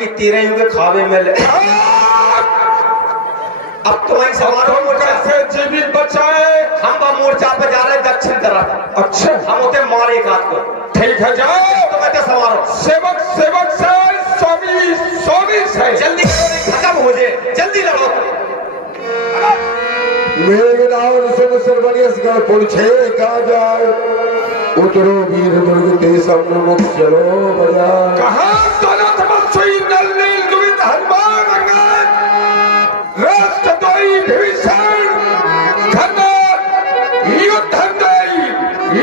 की 13 युगे खावे में ले। अब तो वहीं सवार मोर्चा से जीवित बचाए। हम मोर्चा पे जा रहे हैं दक्षिण तरफ। अच्छा हम होते मारे एक हाथ को। ठीक है जाओ। तो मैं तो सवार हूँ। सेवक सेवक से स्वामी स्वामी से। जल्दी करो नहीं खत्म हो जाए, जल्दी लड़ो। मेघनाद सुन सर्वनियस गण पुरछे का जाए उतरो वीर दुर्ग ते सम्मुख चलो बजाए। कहाँ दोनों तपस्वी नल नील दुवित हनुमान अंगद राष्ट्रद्रोही विभीषण धन्वंतरि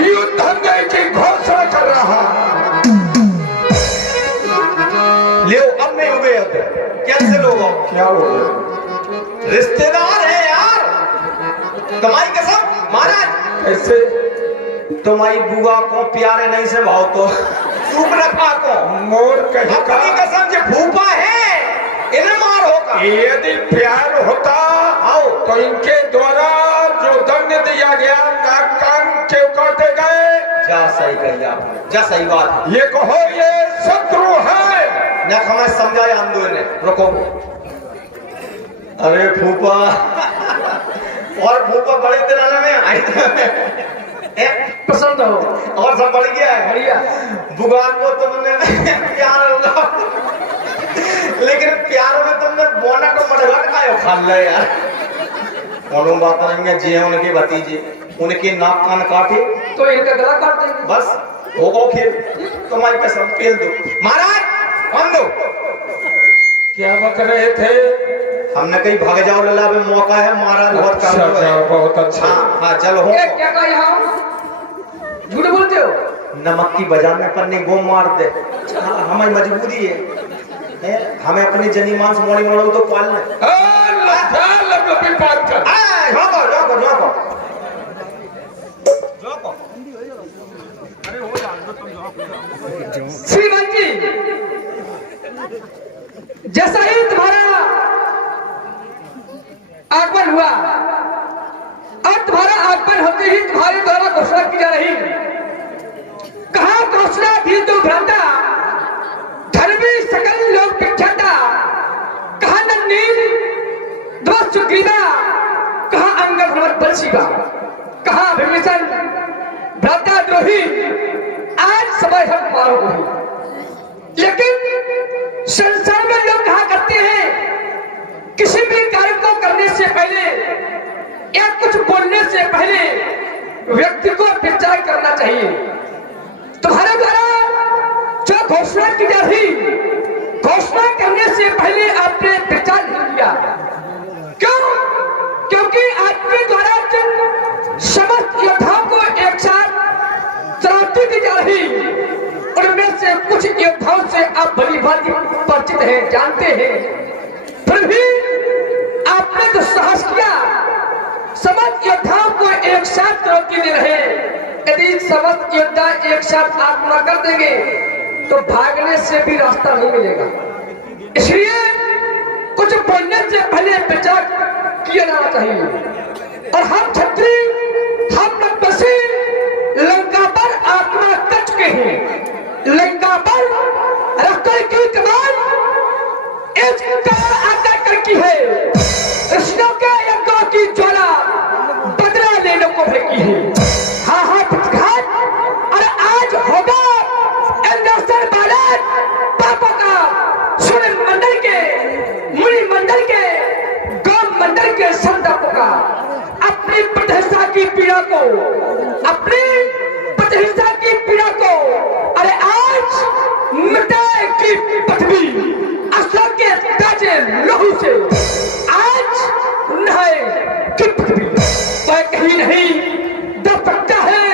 युद्धंदेय की घोषणा कर रहा। ले अब नहीं हो गए, कैंसिल हो गए। क्या हो गया? रिश्तेदार है यार, तुम्हारी कसम महाराज। कैसे? तुम्हारी बुआ को प्यारे नहीं से भाव तो सूप रखा को मोर कहीं अपनी कसम जो भूपा है इन्हें मार होगा। यदि प्यार होता आओ तो इनके द्वारा जो दंड दिया गया नाक कान क्यों काटे गए? जा सही कही आपने, जा सही बात है। ये कहो ये शत्रु है। न हमें समझाया आंदोलन ने। रुको, अरे फूफा और फूफा बड़े दिनाने में आए पसंद हो और सब बढ़ गया है। बढ़िया। बुगान को तुमने प्यार होगा, लेकिन प्यार में तुमने बोना को मटघट खाए खान ले यार। कौन बात करेंगे जी उनके भतीजे, उनके नाक कान काटे तो इनका गला काट देंगे। बस होगा खेल। तुम्हारी कसम पेल दो महाराज, कौन दो। क्या बक रहे थे? हमने कहीं भाग जाओ लला में मौका है, महाराज बहुत काम है। बहुत अच्छा। हाँ हाँ चलो हो। क्या कहा यहाँ? झूठ बोलते हो? नमक की बजाने पर नहीं गो मार दे। हाँ, हमारी मजबूरी है, हमें अपनी जनी मांस मोड़ी मोड़ो तो पालने। श्रीमान जी, जैसा ही तुम्हारा आगमन हुआ और तुम्हारा आगमन होते ही तुम्हारे द्वारा घोषणा की जा रही। कहा घोषणा दी तो भ्राता धर्मी सकल लोग विख्याता। कहा नन्नील ध्वज सुग्रीवा, कहा अंगद हनुमत बलशीवा, कहा विभीषण भ्राता द्रोही। आज समय हम पार हो गई, लेकिन संसार में लोग कहा करते हैं किसी भी कार्य को करने से पहले या कुछ बोलने से पहले व्यक्ति को विचार करना चाहिए। तुम्हारे द्वारा जो घोषणा की जा रही, घोषणा करने से पहले आपने विचार नहीं किया। क्यों? क्योंकि आपके द्वारा जिन समस्त योद्धाओं को एक साथ चुनौती दी जा रही, उनमें से कुछ योद्धाओं से आप भली भांति परिचित हैं, जानते हैं। फिर भी आपने जो साहस किया, समस्त योद्धाओं को एक साथ चुनौती दे रहे। यदि समस्त योद्धा एक साथ आत्मा कर देंगे तो भागने से भी रास्ता नहीं मिलेगा। इसलिए कुछ बोलने से पहले विचार किया जाना चाहिए। और हम क्षत्रिय, हम नक्बसी लंका पर आत्मा कर चुके हैं। लंका पर रखकर की कमान एक आकर की है। ऋषियों के यज्ञों की ज्वाला बदला लेने को फेंकी है। हाँ हाँ घाट, और आज होगा पापा का सूर्य मंडल के, मुनि मंडल के, गौ मंडल के संतापों का अपनी प्रतिष्ठा की पीड़ा को, अपनी प्रतिष्ठा की पीड़ा को, अरे आज मिटाएगी पृथ्वी अशोक के ताजे लहू से। आज नहाएगी पृथ्वी। कोई कहीं नहीं दब सकता है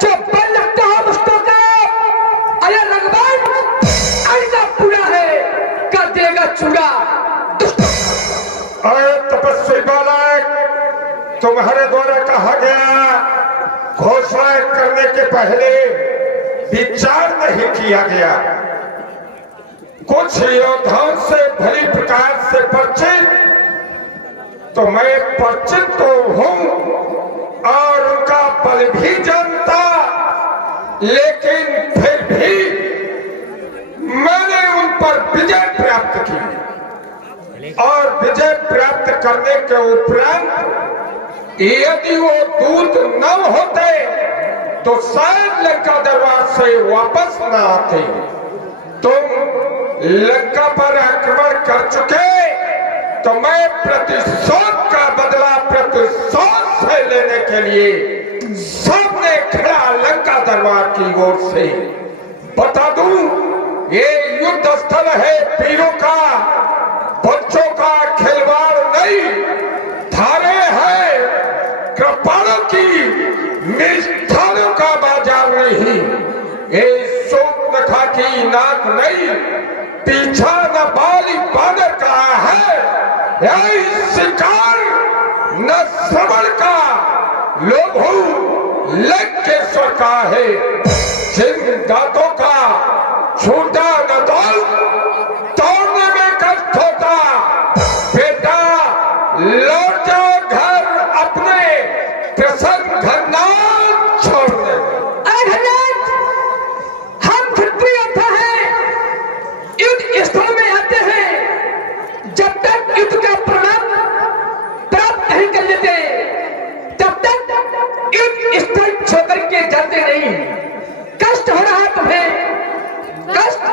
जो बल लगता हो मुझको का। अरे रंगबान ऐसा पूरा है कर देगा चूड़ा। अरे तपस्वी बालक, तुम्हारे द्वारा कहा गया घोषणा करने के पहले विचार नहीं किया गया। कुछ योद्धाओं से भली प्रकार से परिचित तो मैं परिचित तो हूं और उनका बल भी जानता, लेकिन फिर भी मैंने उन पर विजय विजय प्राप्त की और विजय प्राप्त करने के उपरांत यदि वो दूत न होते तो शायद लंका दरबार से वापस न आते। तुम लंका पर आक्रमण कर चुके तो मैं प्रतिशोध का बदला प्रतिशोध से लेने के लिए सामने खड़ा लंका दरबार की ओर से बता दूं, ये युद्ध स्थल है वीरों का, बच्चों का खिलवाड़ नहीं। थाने है कृपाणों की, मिष्ठानों का बाजार नहीं। ये शूर्पणखा की नाक नहीं, पीछा न बाली बानर का है। यही शिकार न श्रवण का लोभ लंकेश्वर का है। जिन दांतों का छूटा न दौल तोड़ने में कष्ट होता, बेटा लौट जाओ घर अपने प्रसन्न घरनाथ छोड़ने। हम क्षत्रिय योद्धा हैं, युद्ध स्थल में आते हैं, जब तक युद्ध का परिणाम प्राप्त नहीं कर लेते तब तक युद्ध स्थल छोड़ के जाते नहीं। कष्ट हो रहा तुम्हें, कष्ट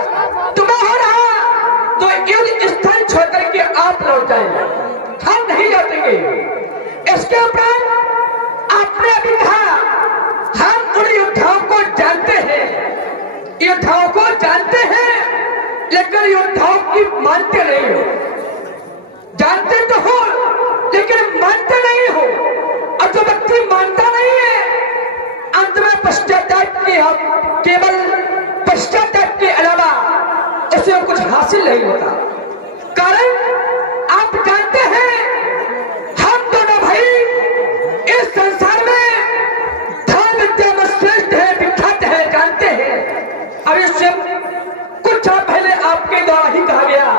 तुम्हें हो रहा तो युद्ध स्थल छोड़ के आप लौट जाएंगे, हम नहीं लौटेंगे। इसके उपरांत आपने अभी कहा हम उन योद्धाओं को जानते हैं, योद्धाओं को जानते हैं लेकिन योद्धाओं की मानते नहीं हो। जानते तो हो लेकिन मानते नहीं हो, और जो व्यक्ति मानता नहीं है अंत में पश्चाताप के, केवल पश्चाताप के अलावा उसे कुछ हासिल नहीं होता। कारण आप जानते हैं हम दोनों भाई इस संसार में धर्म विद्या में श्रेष्ठ है, विख्यात है, जानते हैं। और इससे कुछ साल पहले आपके द्वारा ही कहा गया,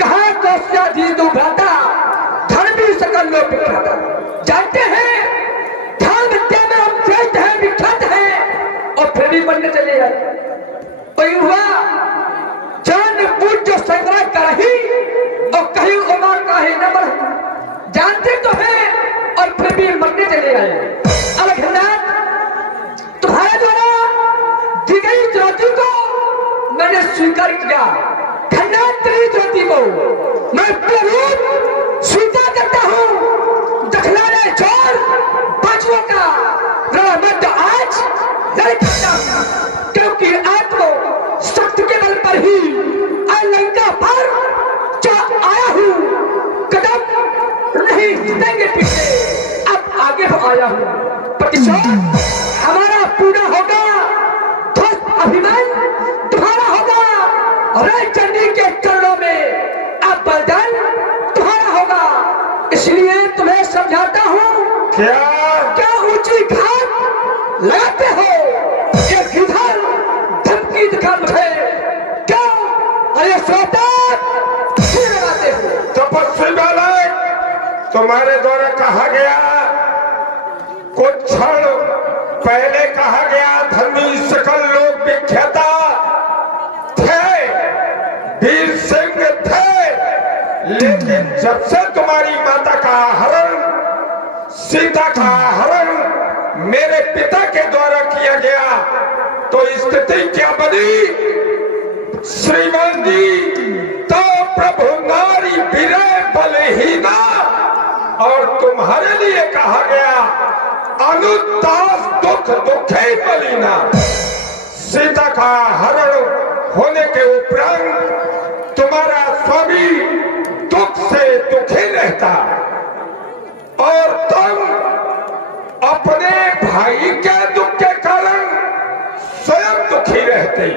कहा कौशल्याधीश दो भ्राता धर्मी सकल लोग विख्यात। जानते हैं धर्म विद्या में हम श्रेष्ठ है, विख्यात है, और फिर भी बनने चले जाते। वही हुआ जान बूझ जो संग्रह कर ही और कहीं उमा काहे न बढ़। जानते तो हैं और फिर भी मरने चले आए। अब घनाथ तुम्हारे द्वारा दी गई ज्योति को मैंने स्वीकार किया, घनाथ तेरी ज्योति को मैं प्ररूप स्वीकार करता हूँ। दखलाने चोर बाजुओं का रहमत आज नहीं करता, क्योंकि आज तो शक्ति के बल पर ही लंका पर जो आया हूँ, कदम नहीं देंगे पीछे, अब आगे आया हूँ। प्रतिशोध हमारा पूरा होगा, ध्वस्त अभिमान तुम्हारा होगा, रे चंडी के चरणों में अब बलिदान तुम्हारा होगा। इसलिए तुम्हें समझाता हूँ, क्या ऊंची घाट लगाते हो, ये किधर धमकी दिखा मुझे, क्यों अरे श्रोता लगाते हो। तपस्वी बालक, तुम्हारे द्वारा कहा गया, कुछ क्षण पहले कहा गया धर्मी सकल लोग विख्याता थे, वीर सिंह थे, लेकिन जब से तुम्हारी माता का हरण, सीता का हरण मेरे पिता के द्वारा किया गया तो स्थिति क्या बनी श्रीमान जी? तो प्रभु नारी विरह बलहीना, और तुम्हारे लिए कहा गया अनुदास दुख दुखे बलीना। सीता का हरण होने के उपरांत तुम्हारा स्वामी दुख से दुखी रहता और तुम अपने भाई के दुख के कारण स्वयं दुखी रहते।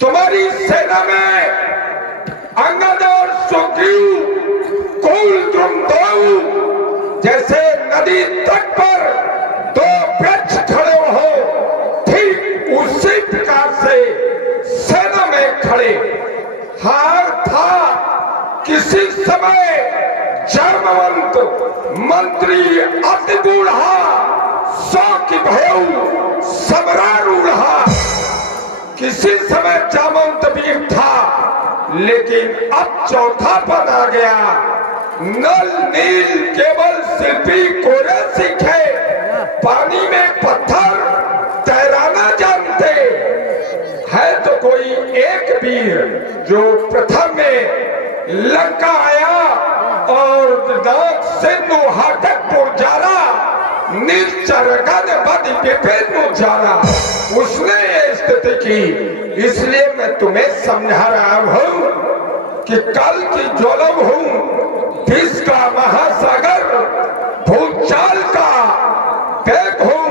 तुम्हारी सेना में अंगद और सुग्रीव कुल तुम दो जैसे नदी तट पर दो वृक्ष खड़े हो, ठीक उसी प्रकार से सेना में खड़े। हार था किसी समय जर्मवंत मंत्री अति बूढ़ा, सौ की भयऊ समरा रूढ़ा। किसी समय जामवंत वीर था, लेकिन अब चौथापन आ गया। नल नील केवल शिल्पी कोरे सीखे, पानी में पत्थर तैराना जानते। है तो कोई एक वीर जो प्रथम में लंका आया और नाग सिंधु हाटकपुर जारा जाना, उसने ये स्थिति की। इसलिए मैं तुम्हें समझा रहा हूं कि कल की ज्वलम हूं, विष का महासागर, भूचाल का वेग हूं,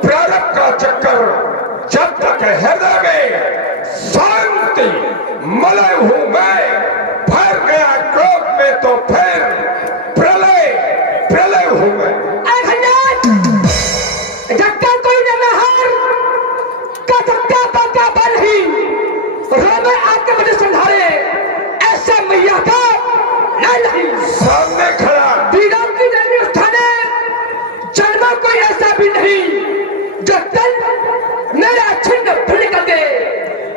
प्रारब्ध का चक्कर। जब तक हृदय में शांति मलय हूं मैं, भर गया क्रोध में तो फिर प्रलय प्रलय हूं मैं। धक्का कोई न नहर का धक्का पाका बल ही रोमे आके मुझे संधारे, ऐसे मैया का नहीं सामने खड़ा वीरों की जर्नी उठाने जन्मा कोई ऐसा भी नहीं जो तन मेरा छिन्न भिड़ कर दे,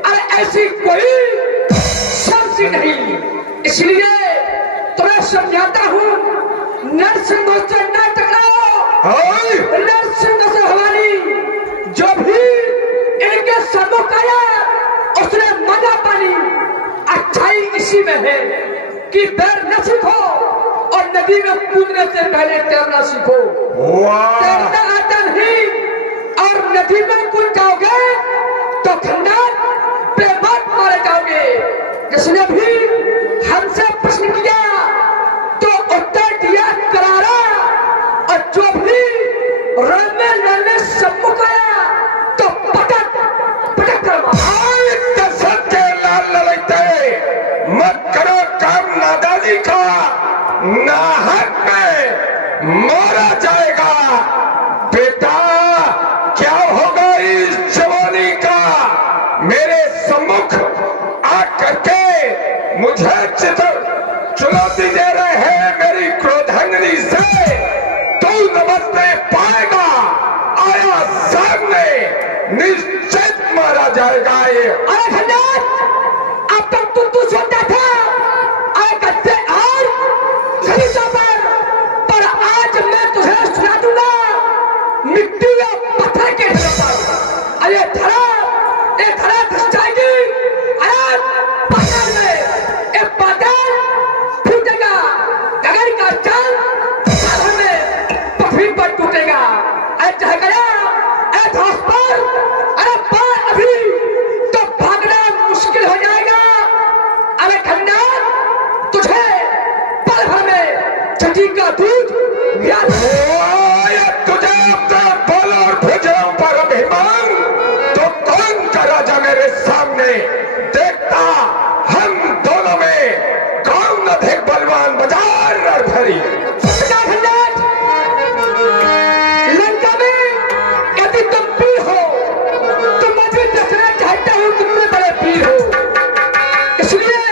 और ऐसी कोई शम्सी नहीं। इसलिए तुम्हें समझाता हूँ, नरसिंह से न टकराओ। नरसिंह से हमारी जो भी इनके सम्मुख आया उसने मजा पानी। अच्छाई इसी में है कि बैर न सीखो और नदी में कूदने से पहले तैरना सीखो। तैरना आता नहीं और नदी में कूद जाओगे तो खंडर बेबाक मारे जाओगे। जिसने भी हमसे प्रश्न किया तो उत्तर दिया करारा, और जो भी रलने लड़ने सम्मुख आया तो पटक पटक कर सत्य लाल लड़ते मत करो काम नादानी का, नाहक में मारा जाएगा। बेटा क्या होगा इस जवानी का, मेरे सम्मुख आकर के मुझे चुनौती दे रहे हैं मेरी क्रोधांगनी से, तू नमस्ते पाएगा। आया सामने निश्चित मारा जाएगा ये। अरे खंडर, अब तक तू सोचता था आए कत्ते और खरीदों पर आज मैं तुझे सुना दूंगा मिट्टी या पत्थर के ढेरों पर। अरे धरा धस जाएगी। अरे पाताल में एक बादल फूटेगा, गगन का चांद सागर में पृथ्वी पर टूटेगा। अरे चाहे गया अरे घास पर, अरे बाढ़ अभी तो भागना मुश्किल हो जाएगा। अरे खंडर, तुझे पल भर में छठी का दूध याद तुझे अपना बल और भुजाओं पर अभिमान, तो कौन का राजा मेरे सामने देखता, हम दोनों में कौन अधिक बलवान बाजार रणधरी। लंका में यदि तुम पीर हो तो मैं भी देखना चाहता हूँ तुम में बड़े पीर हो। इसलिए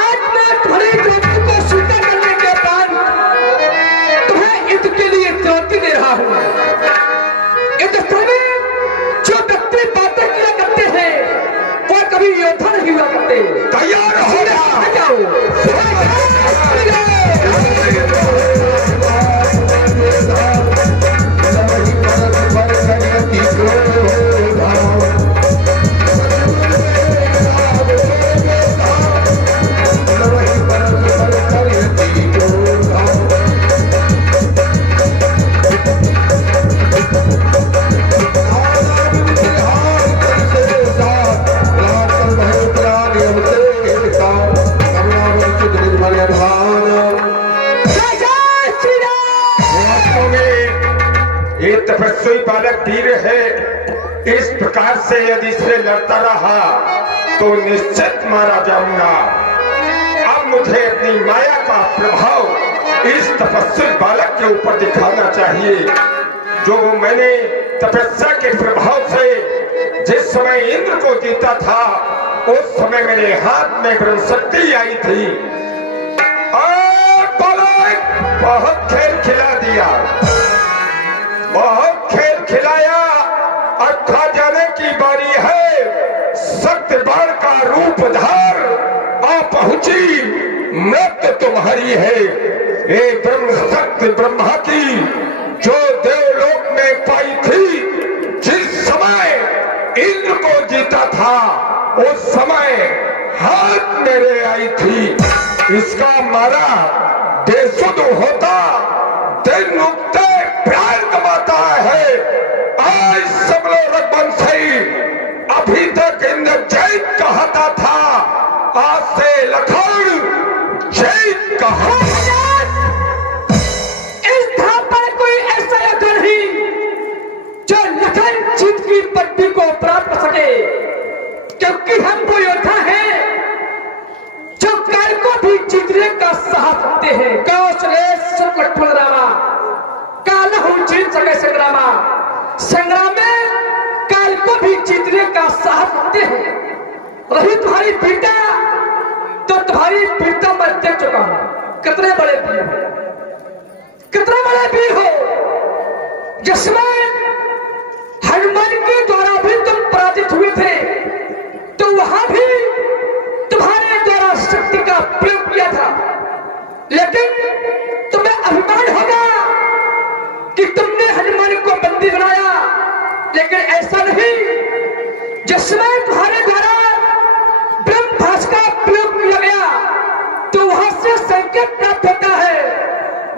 आज मैं तुम्हारी ज्योति को स्वीकार करने के बाद तुम्हें युद्ध के लिए चुनौती दे रहा हूँ। युद्ध स्थल में जो व्यक्ति बातें किया करते हैं वो कभी योद्धा नहीं हुआ करते। तैयार हो जाओ। तपस्वी बालक वीर है, इस प्रकार से यदि इससे लड़ता रहा तो निश्चित मारा जाऊंगा। अब मुझे अपनी माया का प्रभाव इस तपस्वी बालक के ऊपर दिखाना चाहिए, जो मैंने तपस्या के प्रभाव से जिस समय इंद्र को जीता था उस समय मेरे हाथ में ब्रह्म शक्ति आई थी। और बहुत खेल खिला दिया, बहुत खेल खिलाया। अब खा जाने की बारी है। सत्य बाण का रूप धार आ पहुंची मृत्यु तुम्हारी है। हे ब्रह्म सत्य ब्रह्मा की जो देवलोक में पाई थी, जिस समय इंद्र को जीता था उस समय हाथ मेरे आई थी। इसका मारा बेसुध होता दिन उगते प्राण गमाता है। आज सबलो रघुवंशी अभी तक इंद्र जैत कहता था, आज से लखन जैत कहा। इस धाम पर कोई ऐसा योद्धा नहीं जो लखन जीत की पट्टी को प्राप्त कर सके, क्योंकि हम वो योद्धा हैं जो काल को भी जीतने का साहस रखते हैं। कौशलेश्वर लक्ष्मण रामा काल हूं जीत सके संग्रामा। संग्राम में काल को भी जीतने का साहस रखते हैं। रही तुम्हारी पीड़ा तो तुम्हारी पीड़ा मैं देख चुका हूं। कितने बड़े वीर हो, कितने बड़े वीर हो, जिसमें हनुमान के द्वारा भी तुम पराजित हुए थे, तो वहां भी तुम्हारे द्वारा शक्ति का प्रयोग किया था। लेकिन तुम्हें अभिमान होगा कि तुमने हनुमान को बंदी बनाया, लेकिन ऐसा नहीं। जिसमें तुम्हारे द्वारा ब्रह्मास्त्र का प्रयोग किया गया, तो वहां से संकेत प्राप्त होता है,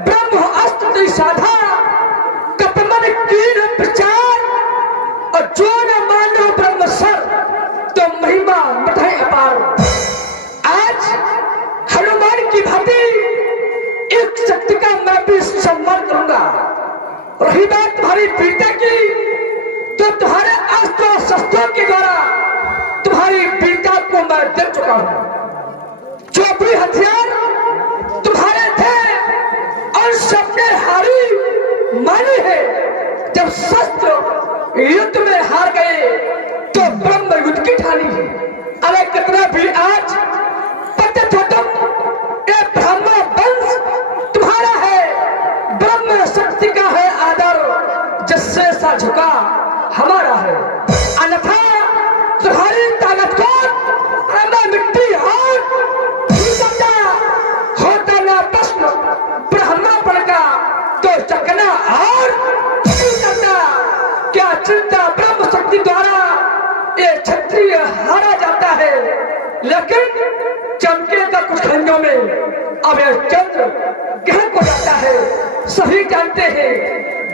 ब्रह्मास्त्र साधा कपमन कीन प्रचार, और जो न मानो ब्रह्म सर तो महिमा मिठाई अपार। आज हनुमान की भांति एक शक्ति का मैं भी सम्मान करूंगा। रही बात तुम्हारी पीड़ा की, तो तुम्हारे अस्त्र और शस्त्रों के द्वारा तुम्हारी पीड़ा को मैं देख चुका हूं। जो भी हथियार तुम्हारे थे और सबने हारी मानी है। जब शस्त्र युद्ध में हार गए तो ब्रह्म युद्ध की ठानी है। अरे कितना भी आज पतित हो तुम, ये ब्राह्मण वंश तुम्हारा है, ब्रह्म शक्ति का है आदर, जिससे सा झुका हमारा है। अन्यथा तुम्हारी ताकत को मैं मिट्टी और होता ना प्रश्न ब्राह्मण का तो चकना और क्या चिंता ब्रह्म शक्ति द्वारा ये क्षत्रिय हारा जाता है। लेकिन चमके का कुछ खंडों में अब यह चंद्र ग्रहण को जाता है। सभी जानते हैं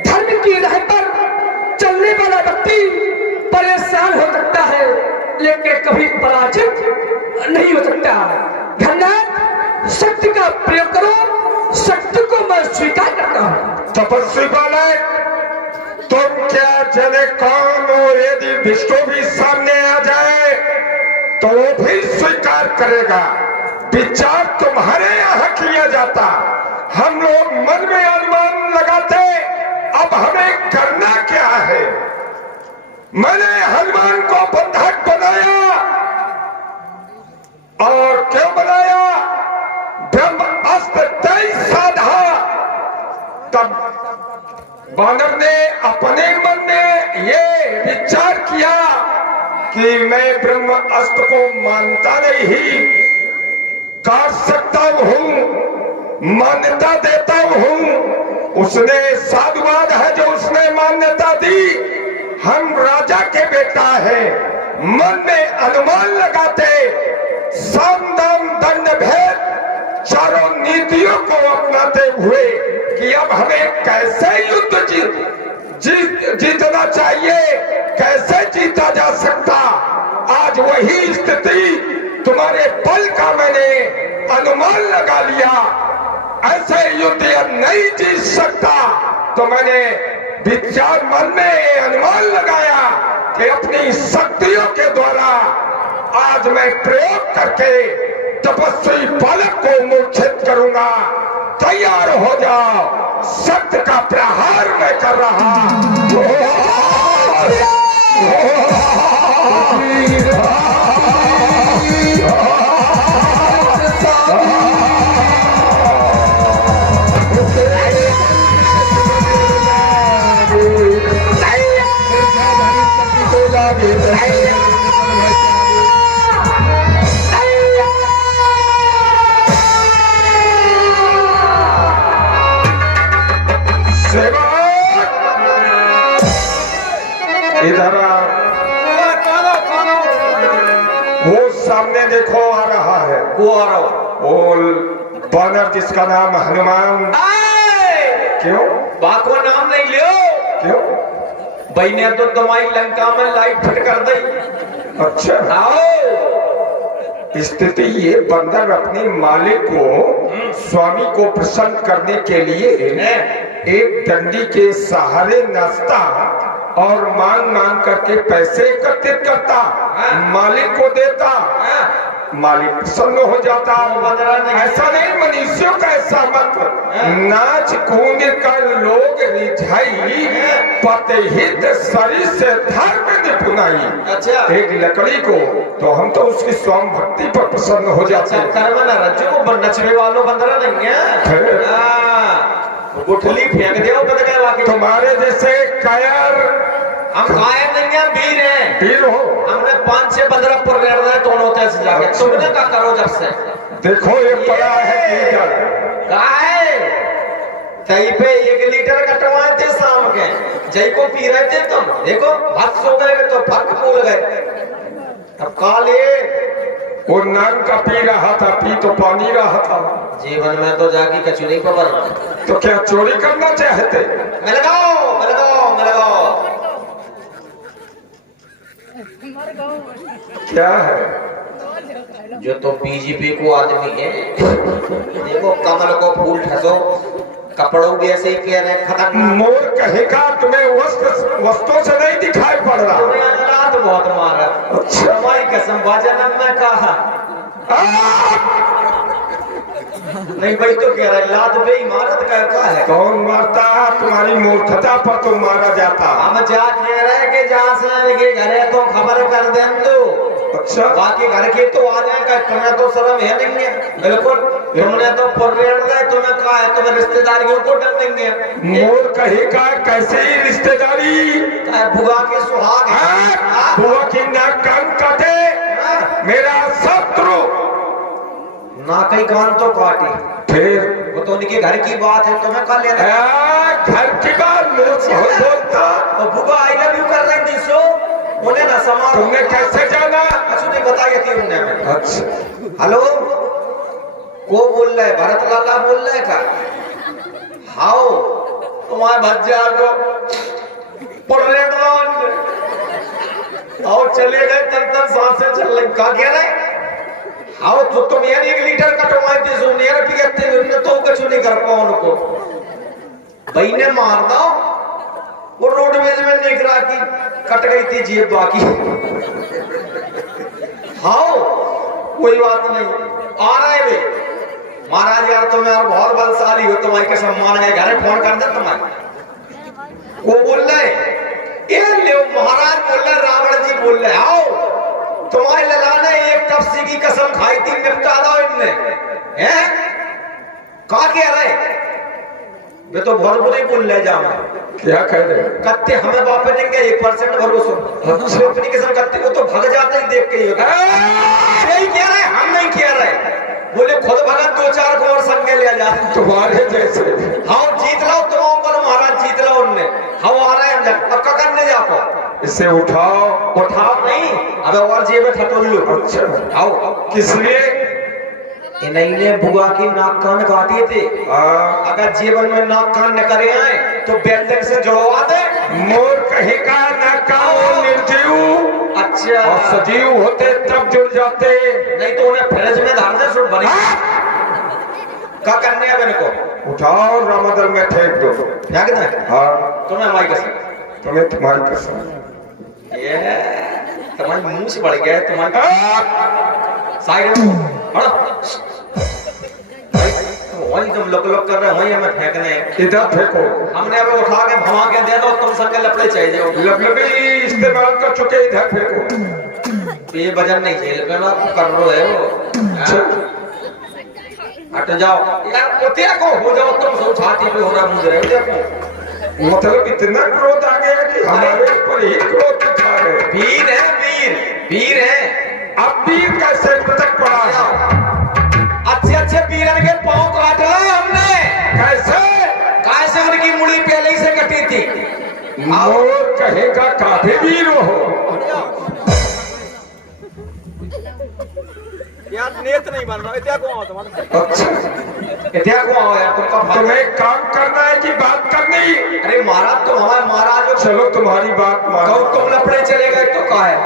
धर्म की राह पर चलने वाला व्यक्ति परेशान हो सकता है, लेकिन कभी पराजित नहीं हो सकता। धन्यवाद। शक्ति का प्रयोग करो, शक्ति को मैं स्वीकार करता हूँ। तपस्वी बालक, तुम क्या जने कौन हो? यदि विष्णु भी सामने आ जाए तो वो भी स्वीकार करेगा। विचार तुम्हारे यहाँ किया जाता, हम लोग मन में अनुमान लगाते। अब हमें करना क्या है? मैंने हनुमान को बंधक बनाया, और क्यों बनाया? ब्रह्मास्त्र तय साधा। तब वानर ने अपने मन में ये विचार किया कि मैं ब्रह्मास्त्र को मानता नहीं, काट सकता हूं, मान्यता देता हूं। उसने साधुवाद है जो उसने मान्यता दी। हम राजा के बेटा है, मन में अनुमान लगाते, साम दाम दंड भेद चारों नीतियों को अपनाते हुए कि अब हमें कैसे युद्ध जीतना चाहिए, कैसे जीता जा सकता। आज वही स्थिति तुम्हारे बल का मैंने अनुमान लगा लिया। ऐसे युद्ध नहीं जीत सकता, तो मैंने विचार मन में अनुमान लगाया कि अपनी शक्तियों के द्वारा आज मैं प्रयोग करके तपस्वी बालक को मूर्छित करूंगा। तैयार हो जाओ, सत्य का प्रहार मैं कर रहा। सामने देखो आ रहा है वो आ रहा हो। वो बानर जिसका नाम हनुमान। क्यों? बात को नाम नहीं लियो। क्यों? भाई ने तो तुम्हारी लंका में लाइट फिट कर दी। अच्छा, आओ। स्थिति ये बंदर अपने मालिक को स्वामी को प्रसन्न करने के लिए एक डंडी के सहारे नाचता और मांग मांग करके पैसे एकत्रित करता, मालिक को देता, मालिक प्रसन्न हो जाता। ऐसा नहीं, मनुष्यों का ऐसा मत। नाच कूद कर लोग रिझाई, पतहित शरीर से धर्म निपुनाई। अच्छा, एक लकड़ी को तो हम तो उसकी स्वाम भक्ति पर प्रसन्न हो जाते हैं। कर्म न रजो, नचने वालों बंदरा नहीं है। गुठली फेंक दो बंद गए वाकई। तुम्हारे जैसे कायर हम कायर नहीं है, वीर हैं। वीर हो। हमने 5-6 15 पुर रेड़ रहे तो होते से जाके। तुमने क्या करो जब से? देखो ये पड़ा है लीटर। गाय तई पे 1 लीटर कटवाए थे शाम के, जय को पी रहे थे तुम। देखो भात सो गए तो फर्क भूल गए। अब काले वो नाम का पी रहा था, पी तो पानी रहा था। जीवन में तो जाके कछु नहीं पबर। तो क्या चोरी करना चाहते? मिल गो, मिल गो, मिल गो। क्या है? जो तो बीजेपी को आदमी है। देखो कमल को फूल ठसो, कपड़ों भी ऐसे ही कह रहे खतरनाक। मोर कहेगा तुम्हें वस्तुओं से नहीं दिखाई पड़ रहा। तुम्हें अल्लाह तो बहुत मारा। अच्छा, हमारी कसम बाजनम में कहा नहीं भाई, तो कह रहा है लाद बे इमारत का है। कौन मारता? तुम्हारी मूर्खता पर तो मारा जाता। हम जा कह रहे हैं कि जहाँ से के घर है तो खबर कर दे तो। अच्छा, बाकी घर के तो आ जाएगा, तुम्हें तो शर्म है नहीं है। बिल्कुल, तुमने तो पुरेड़ गए, तुम्हें कहा है तुम्हें रिश्तेदारियों को डर नहीं है। मोर कहेगा कैसे ही रिश्तेदारी? बुआ के सुहाग बुआ की नाक कान काटे, मेरा शत्रु ना कहीं कान तो काटी। फिर वो तो उनके घर की बात है, तुम्हें कहा लेना घर की बात बोलता। तो बुआ आई लव यू कर रही थी सो उन्हें ना समा। तुमने कैसे जाना? कुछ नहीं बताई थी उन्हें। अच्छा, हेलो को बोल रहे? भरत लाला बोल रहे का? हाओ तुम्हारे भज्जा को पुरेड और चले गए तन सांसें चल रही। कहा कह रहे आओ तो तुम यार 1 लीटर कटवाए थे सुन यार पियते उन्होंने तो कुछ नहीं कर पाओ उनको। भाई ने मार दो, वो रोडवेज में निकला की कट गई थी जेब बाकी। हाँ कोई बात नहीं, आ रहे वे महाराज यार तुम यार बहुत बलशाली हो, तुम्हारे के सम्मान है, घर फोन कर दे तुम्हारे। वो बोल रहे ये ले महाराज बोल रहे, रावण जी बोल रहे आओ तुम्हारे लला ने एक तपसी की कसम खाई थी, निपटा दो इनने। हैं कहा कह रहे? वे तो बहुत बुरी बोल रहे जाओ। क्या कह रहे? कत्ते हमें वापस देंगे 1% भरोसा। अच्छा अपनी कसम कत्ते को तो भग जाते ही देख के यही कह रहे, हम नहीं कह रहे। बोले खुद भगत 2-4 को और संगे ले जा तुम्हारे जैसे। हाँ जीत लो तुम पर महाराज, जीत लो उनने। हम आ रहे हैं पक्का करने जाओ। इसे उठाओ। उठाओ नहीं, अबे और जेब में ठटोल लो। अच्छा, आओ। किस लिए? नहीं ने बुआ की नाक कान काटे थे। अगर जीवन में नाक कान न करे आए तो बेल्ट से जुड़वा दे। मोर कहेगा नाक कान निर्जीव। अच्छा, और सजीव होते तब जुड़ जाते, नहीं तो उन्हें फ्रिज में धार दे सुट बनी। क्या करने है मेरे को? उठाओ रामदल में फेंक दो। क्या कहना है? हाँ, तुम्हें हमारी कसम, तुम्हें तुम्हारी कसम। ये तुम्हारी मुंह से बढ़ गया तुम्हारी साइड में वही तुम लोग कर रहे हो, वही हमें फेंकने। इधर फेंको। हमने अभी उठा के भमा के दे दो, तुम संग लपड़े चाहिए। लबलबी इस्तेमाल कर चुके, इधर फेंको। ये वजन नहीं झेल पाना कर रहे हो। हट जाओ यार, कुत्ते को हो जाओ तुम, सो छाती पे हो रहा मुझे रहे देखो। मतलब इतना क्रोध आ गया कि हमारे ऊपर ही क्रोध दिखा रहे। वीर है, वीर वीर है। अब वीर कैसे पटक पड़ा है? अच्छे वीरन के पांव काट लो हमने। कैसे उनकी मुड़ी पहले ही से कटी थी। मोर कहेगा काफी वीर हो। यार नेत नहीं बन रहा इतना को आओ तुम्हारे अच्छा इतना को आओ यार तुमका तुम्हें काम करना है कि बात करनी? अरे महाराज तो हमारे महाराज हो। चलो तुम्हारी बात मानो। कहो तुम लपड़े चले गए तो का है?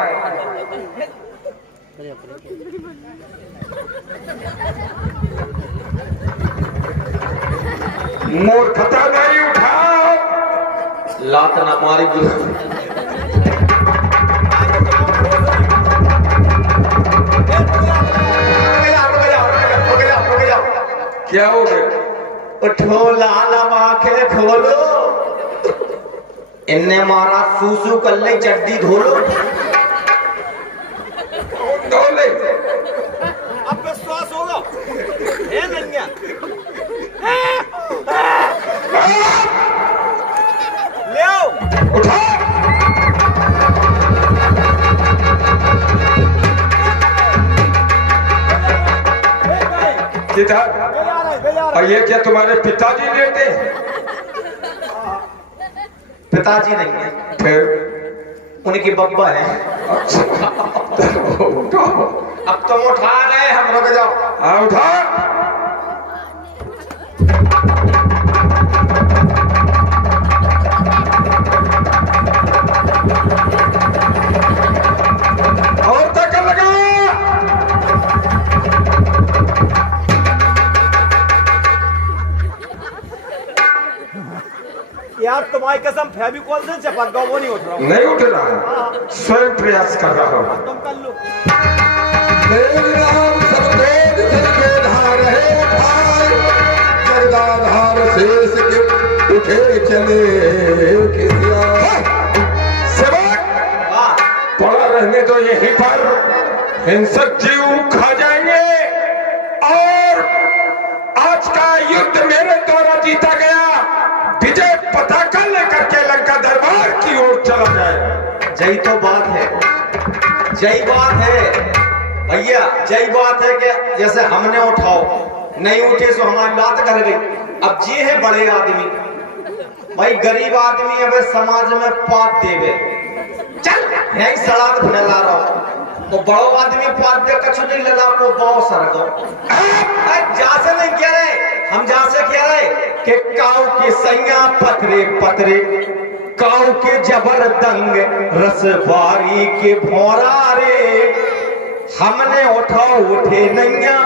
मूर्खता नहीं उठाओ। लात ना मारी क्या हो गया? उठो लाल आंखें खोलो। इनने मारा सूसू कर ले चड्डी धोलो। डोले अब विश्वास होगा है नंगा ले आओ उठा। किधर? और ये क्या तुम्हारे पिताजी लेते हैं? पिताजी नहीं है, फिर उनकी बब्बा है। अच्छा उठाओ। अब तुम उठा रहे, हम रुक जाओ। हाँ उठा। और तक लगा। यार तुम्हारी कसम फेविकॉल से चपक गया वो नहीं उठ रहा नहीं उठ रहा है, स्वयं प्रयास कर रहा हूँ। तुम कर लो मेरी नाम सब वेद से वेधार है उठाए, जगदाधार शेष के उठे चले किसिया। सेवक पड़ा रहने तो यहीं पर हिंसक जीव खा जाएंगे और आज का युद्ध मेरे द्वारा जीता गया विजय पताका लेकर के लंका दरबार की ओर चला जाए। यही तो बात है, यही बात है भैया, यही बात है कि जैसे हमने उठाओ, नहीं उठे तो हमारी लात कर गई। अब ये है बड़े आदमी, भाई गरीब आदमी अब समाज में पाप देवे, चल यही सलाद फैला रहा हूं तो बड़ो आदमी पाप दे कछु नहीं लगा को बाव सरगो। जा से नहीं कह रहे हम, जा से कह रहे कि काऊ के सैया पतरे पतरे, काऊ के जबर दंग रसवारी के भौरा रे। हमने उठाओ उठे नैया,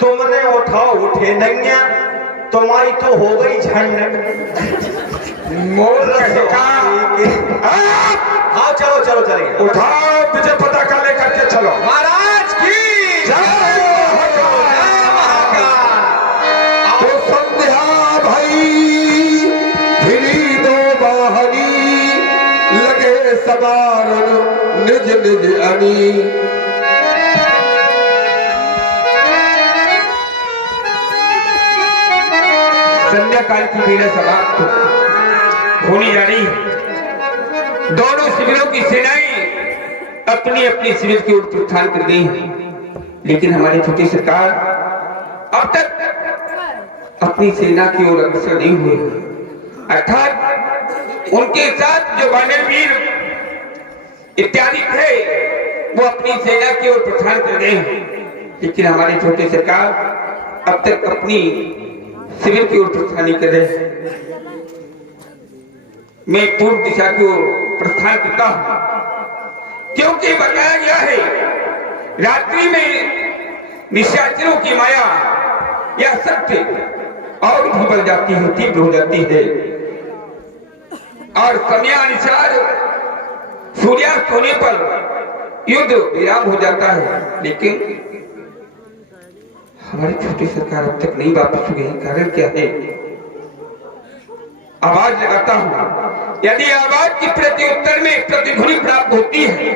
तुमने उठाओ उठे नैया, तुम्हारी तो हो गई झंड। हाँ चलो चलो चलेंगे, उठाओ विजय पताका लेकर के चलो। महाराज की जय तो संध्या भाई भिड़ी दो बाहरी, लगे सवार निज निज अनी। संध्या काल की मेरा समाप्त होने जा रही। दोनों शिविरों की सेनाएं अपनी अपनी शिविर की ओर प्रस्थान कर गई, लेकिन हमारी छोटी सरकार अब तक अपनी सेना की ओर अग्रसर नहीं हुए। अर्थात उनके साथ जो वानरवीर इत्यादि थे वो अपनी सेना की ओर प्रस्थान कर गए, लेकिन हमारी छोटी सरकार अब तक अपनी शिविर की ओर प्रस्थान नहीं कर रहे। मैं पूर्व दिशा की ओर प्रस्थान करता हूं, क्योंकि बताया गया है रात्रि में निशाचरों की माया या शक्ति और भी बढ़ जाती है, तीव्र हो जाती है और समयानुसार सूर्यास्त होने पर युद्ध विराम हो जाता है। लेकिन हमारी छोटी सरकार अब तक नहीं वापस गई, कारण क्या है? आवाज लगाता हूं, यदि आवाज की प्रति उत्तर में प्रतिध्वनि प्राप्त होती है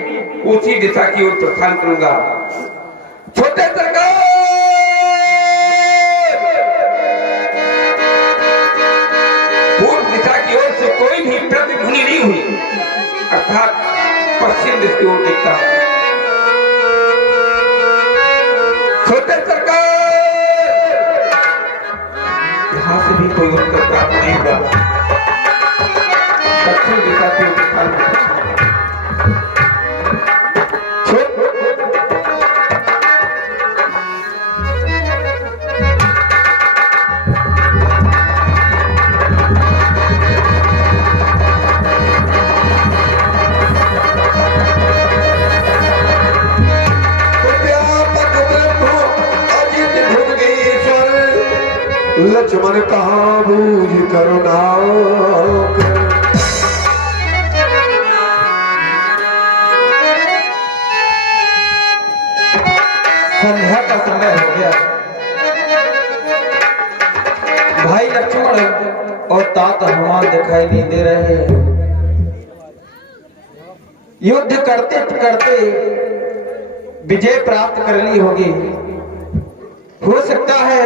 उसी दिशा की ओर प्रस्थान करूंगा। छोटे सरकार पूर्व दिशा की ओर से कोई भी प्रतिध्वनि नहीं हुई, अर्थात पश्चिम दिशा की ओर देखता हूं। छोटे सरकार यहां से भी कोई उत्तर प्राप्त नहीं हुआ। दक्षिण दिशा की ओर लक्ष्मण कहाँ बूझ करुणा। संध्या का समय हो गया। भाई लक्ष्मण और तात हनुमान दिखाई नहीं दे रहे हैं। युद्ध करते करते विजय प्राप्त कर ली होगी। हो सकता है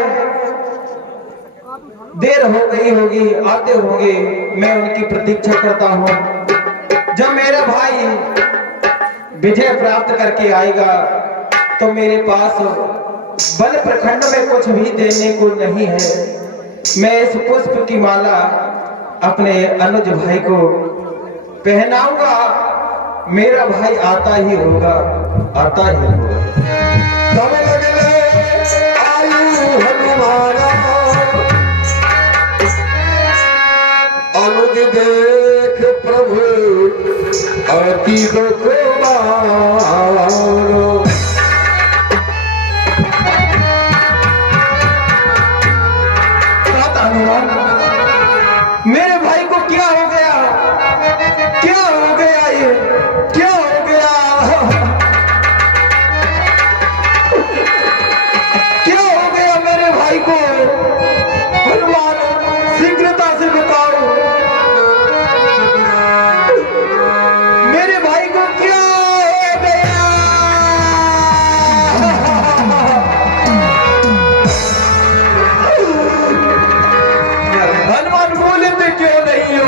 देर हो गई होगी, आते होंगे। मैं उनकी प्रतीक्षा करता हूं। जब मेरा भाई विजय प्राप्त करके आएगा तो मेरे पास वन प्रखंड में कुछ भी देने को नहीं है। मैं इस पुष्प की माला अपने अनुज भाई को पहनाऊंगा। मेरा भाई आता ही होगा, आता ही होगा। तब लगले आयु हनुमाना, अनुज देख प्रभु अति दुख मारो। मेरे भाई को क्या हो गया? क्या हो गया? ये क्या हो गया? क्या हो गया मेरे भाई को? हनुमान शीघ्रता से